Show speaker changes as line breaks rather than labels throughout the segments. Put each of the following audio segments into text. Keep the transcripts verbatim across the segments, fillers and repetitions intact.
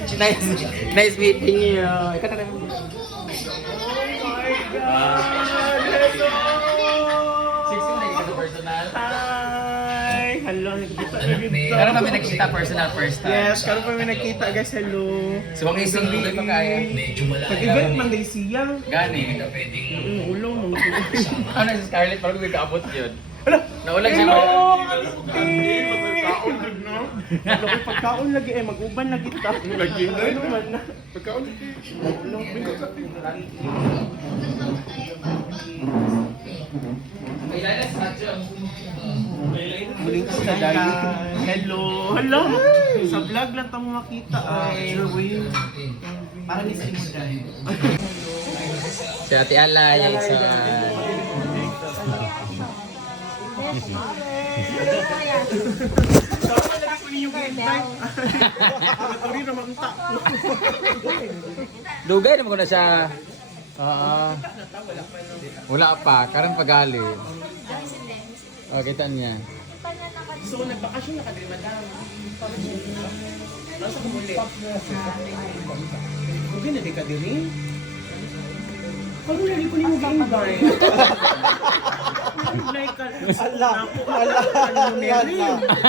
Nice, nice meeting you. Ikaw na rin.
Hi! Hello, nagkita na kita.
Karon kami nagkita personal first time.
Yes, karon kami nagkita guys, hello.
So, mga isang lugar pa kaya.
Pag-event man din siya.
Gani.
Mm, ulong mo.
Ano si Scarlett? Parang may kaabot yun.
Hala!
Naulag siya.
Hello! Pagkaon din no? Laki pagkaon lagi eh, mag-uban lagi ta. Lagi na. Ano man na? Pagkaon lagi. Ulong. Muling ko sa dayo. Hello! Hello! Sa vlog lang tayo makita ay. Para ni si Muday.
Si Ate Alay. Sa... Dugay naman ko na siya. Oo. Wala pa. Karang pagali. Oh, kita niya.
So, nagbakasyon na ka din, madam. Nasa kumuli. Huwag na di ka din eh. Kalo na di ko niyo ga-invite. Like, ala, ala, ala, Mary.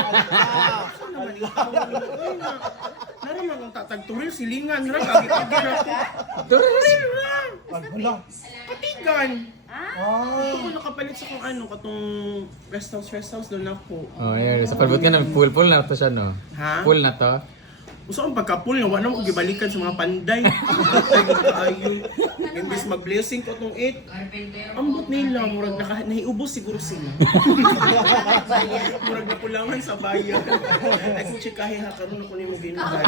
Naramang ang tatagturil, silingan, rin, agit-agit ako. Turil lang! Wala. Patigan! Ito ko nakapalit sa kung ano, katong rest house, rest house doon ako.
Oh, yeah. Sa palbot ka na, full-full na to siya, no?
Ha?
Full na to?
Gusto kong pagka-pull nga, wala mo gibalikan sa mga panday. Ayun. Imbis mag-blessing ko itong eight. Ambot nila, murag naka, nahiubos siguro sila. Murag napulangan sa bayan. Ay kung chikahe ha, karoon ako niyo ginugay.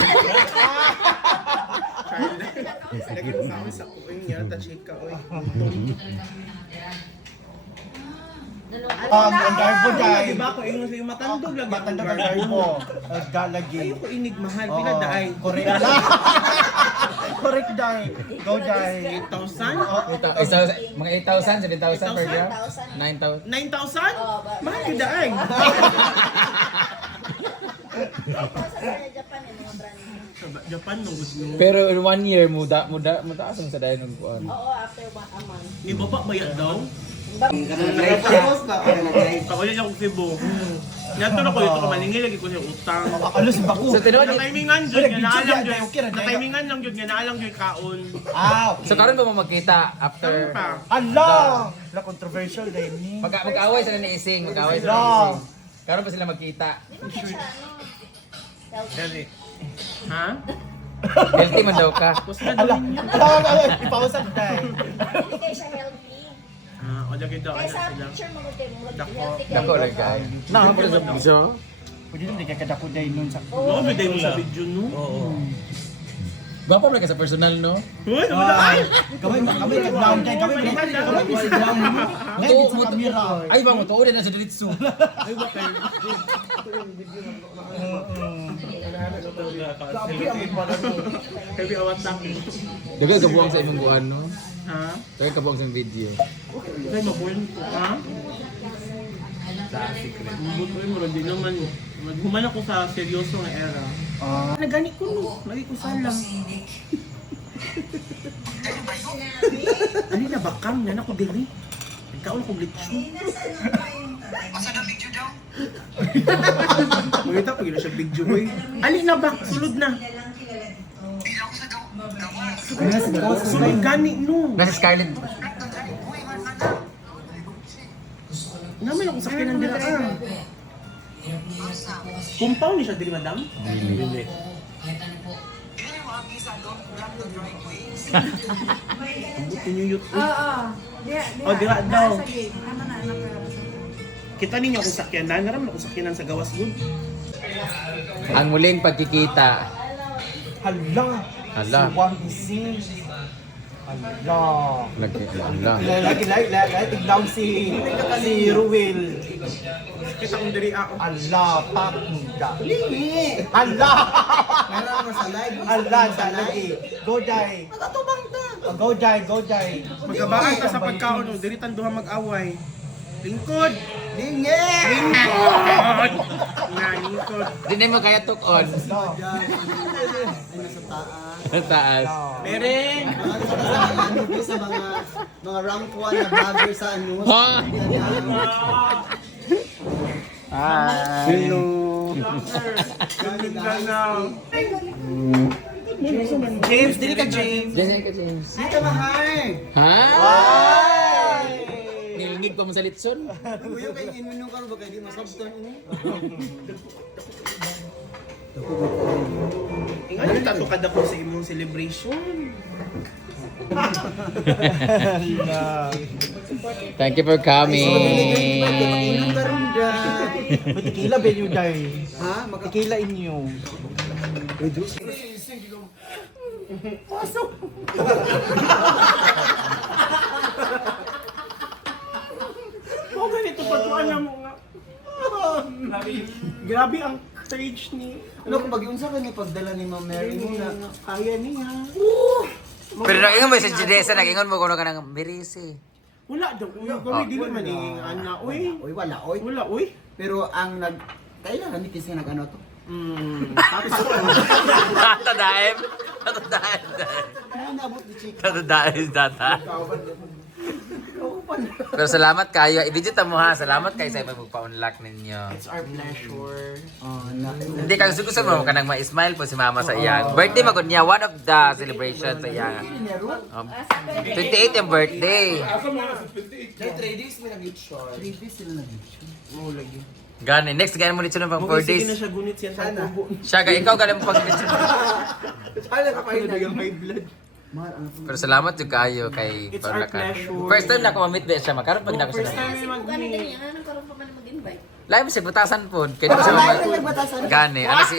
Child. Lagi mo sa amin sa kuwing niya, ta-chika, oy.
Ah, ang garbo dai.
Di ba ako ingon sa iyo matandog lagi.
Matanda ka garbo. Galagi.
Ayoko inig mahal, pila daay.
Correct. Correct dai. Go dai.
eight thousand?
Isa, mga eight thousand, seven thousand per gram? nine thousand?
nine thousand? Mahal yung daay. Sa Japan nung gusto mo.
Pero in one year, muda, muda, mataas ang sa dahil ng kuwan.
Oo, after one a month.
May baba bayad daw?
Nag-drive ka.
Pakulit ako Cebu. Yato na ko ito ka malingil, lagi ko siya utang.
Ano si Baku?
So, tinuod ni...
Natimingan dyan, nga naalang dyan.
Okay, okay.
Natimingan lang dyan, nga naalang dyan kaon.
Ah, okay.
So, karon ba mo magkita after...
Ano pa?
Ala! La controversial dai ni.
Mag mag-away sila ni Ising, mag-away sila ni
Ala!
Ising. Karon ba sila magkita?
Di ba siya ano? Healthy.
Ha?
Healthy man daw ka.
Tapos na
Ala!
doon niya.
Ala! Ala! Ipausan dai.
Hindi kayo siya healthy.
Ah, o lagi daw
Kaya
ano
sa
sila.
picture mo ko mo
Dako.
healthy kayo.
Dako lang ka. Nakapala sa piso?
Pwede naman kay kadako dai nun sa.
Oo, biday mo sa video, no?
Oo.
Gwapo mo ka sa personal, no?
Uy, ano na? Ay!
Kami kami down dai kami kami kami down. Dai sa kamera.
Ay, ba mo tuod na sa diritsu.
Ay, ba kayo?
Sabi ang pala mo.
Heavy awatang.
Dagay kabuang sa imong kuan, no?
Ha?
Dagay kabuang sa video.
Ay, mabuhin ko. Ha? Mabut ko mo, hindi naman. Maghuman ako sa seryoso nga era.
Ah,
Nagani ko no. Lagi ko salang. Ano na bakam na ako diri? Nagkaon ko glitch. Asa na video daw? Magita pag ina siya video boy. Ali na ba? Sulod na. Sulod gani no.
Nasa Scarlett.
Naman ako sakyanan dira ah. Compound ni siya diri madam? Dili. Buti niyo yun.
Oo.
Oh, dira daw.
Sa game. Ano na, ano pero.
Kita ninyo akong sakyanan, naram akong sakyanan sa gawas good.
Ang muling pagkikita.
hala.
Hala.
Si Wang Ising. Hala.
Lagi, ala.
Lagi lagi lagi tignaw si si Ruel.
Kita kong diri ako.
Ala, pakda. Lili. Ala.
Meron mo sa live.
Ala, sa lagi. Go jay. Go jay, go jay.
Magkabaan ka sa pagkaon, no? Diri tanduha mag-away. Lingkod!
Dinge!
Lingkod! Nga, lingkod.
Hindi mo kaya tukon.
Ay, nasa taas.
Ang taas.
Mereng!
Ano ba sa mga mga rank one na vlogger sa ano?
Ha?
Hello.
Ganda na. James, dili ka James.
Diyan ka, James.
Sita mahay.
Ha?
Ay!
Nilingid pa mo sa litson?
Uyo kay inunong ka ba kay di masabtan mo?
Ingay tatukad ako sa imong celebration.
Thank you for coming.
Mag-inom ka ron dyan.
Matikila ba yun dahil?
Ha? Mag-
Tikila inyo.
Oh, ganito pa to, alam mo nga. Grabe ang stage ni...
Ano kung pag-iunsa ka ni pagdala ni Ma'am Mary mo na
Kaya niya.
Pero nag-ingon mo sa Judesa, nag-ingon mo kung ano ka ng Mirisi.
Wala daw, uy. Gawin, dili man yung ana, uy.
Uy, wala, oy.
Wala, uy.
Pero ang nag... Kailan ni kasi nag-ano to?
Hmm,
Tata daim. Tata daim.
Ano nabot ni Chica?
Tata daim, tata.
Oo, pan.
Pero salamat kayo. I-video mo ha. Salamat kayo sa pagpa-unlock ninyo.
it's our pleasure.
Oh, na.
Hindi ka gusto gusto mo ka nang ma-smile po si mama sa iyang. Birthday magod niya. One of the celebrations sa iyang. Um, twenty-eight yung birthday.
Three days sila nag-shoot.
Oo, lagi.
Gani. Next, gani mo dito ng pang four
Sige na
days.
siya gunit siya sa
Sana.
tubo.
Siya, ka- ikaw galing pag video.
Sana ka pa
Ano na yung high blood?
Mahal, ano po?
Pero salamat yung kayo kay
It's our
Paulacan.
pleasure.
First time na ako ma-meet ba siya. Makaroon pag na ako
First
siya.
time
Kung ano din
mag-meet.
yan, anong karoon pa man mag-invite?
Lahat mo siya butasan po. Kaya di ko
Ah,
siya
lahat
mag-
na nagbatasan.
Gani. Ano si...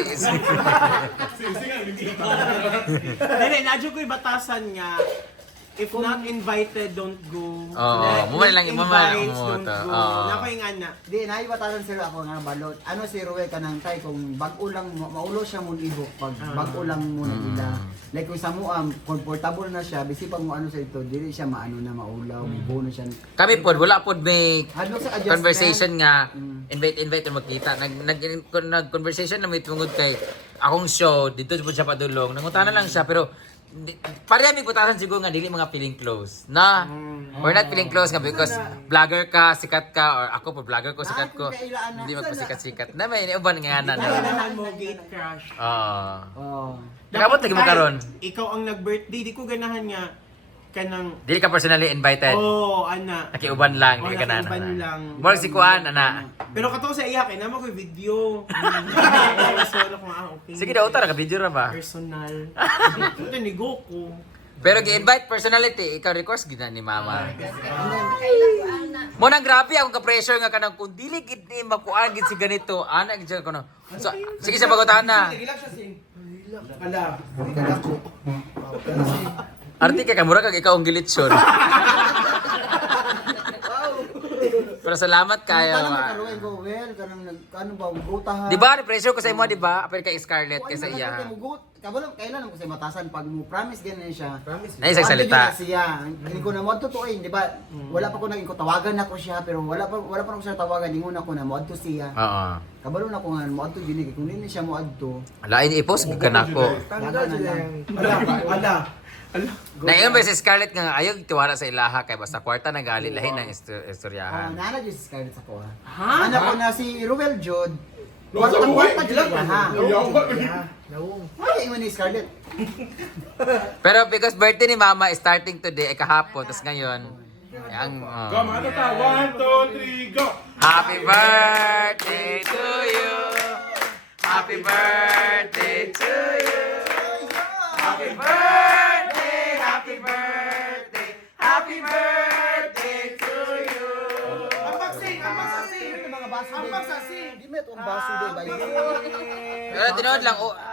Dili, nadyo ko'y batasan nga. If not invited, don't go.
Oo,
Let-
mumay lang,
let
mumay lang
invites,
mo
don't
to.
go.
Oo.
Nako yung ana.
Di, naibatasan sila ako nga balot. Ano si Ruel ka nang tay kung bag-o lang, ma- maulo siya mo ihok pag bag-o lang mo na ila. Like kung sa mo, um, comfortable na siya, bisi pag mo ano sa ito, dili siya maano na maulaw, mabuno siya.
Kami po, wala po may
Hadlok sa adjustment.
conversation nga
Mm.
invite invite na magkita nag nag, nag conversation na may tungod kay akong show dito po siya padulong nangutana lang siya pero di- pareha may butasan siguro nga dili mga feeling close na we're not feeling close nga because vlogger ka sikat ka or ako po vlogger ko sikat ko hindi magpasikat-sikat na may uban nga na na
Kailangan mo gate crash.
ah
Oh.
Nakabot lagi mo
kahit
karon
Ikaw ang nag-birthday, di ko ganahan nga kanang
dili ka personally invited
oh, ana.
nakiuban lang
Oh,
dili ka na
nakiuban lang.
Murag si Kuan ana
Pero kato sa iya kay naman ko video. So ano ko ah, okay.
sige daw tara ka video ra ba
Personal. Ito ni Goku.
pero gi-invite personality ikaw request gid na ni mama
Kailan ko ana.
mo nang grabe akong ka-pressure nga kanang kung dili gid ni makuan gid si ganito ana gid siya kuno so, sige sa bagutan na
Ala, kadako.
arti kay kamura kag ikaw ang gilitsyon pero salamat kayo
Ano
ah.
ka Ruel go well kanang nag ano ba gutahan.
di ba pressure ko sa imo di ba apel kay Scarlett kaysa iya
Kabalo kailan ko sa matasan pag mo promise ganyan siya. Promise.
na isang salita
Siya. Hindi ko na mo to to eh, di ba? Wala pa ko naging ko tawagan na ko siya pero wala pa wala pa ko siya tawagan ingon ako na mo adto siya.
oo
Kabalo na ko nga mo adto gini kung hindi siya mo adto.
lain i-post gid kanako
Daga na lang.
Ala. Ala.
na yun ba si Scarlett nga ayaw tiwala sa ilaha kay basta kwarta nagali lahin ng isto-
Oh,
istoryahan
nana jud si Scarlett ako ha.
Ha?
Anak ko na si Ruel Jod. Kwarta kwarta jud ha. Ay, mo ni Scarlett.
pero because birthday ni mama is starting today ay kahapon tas ngayon ang oh.
Ano ka? One, two, three, go!
Happy birthday to you. Happy birthday to you. Happy birthday, happy birthday, happy birthday to you.
Ang pagsing, ang pagsasing.
Mga baso
Ang
day.
pagsasing.
Di met ang baso day ba?
Pero tinood lang, oh,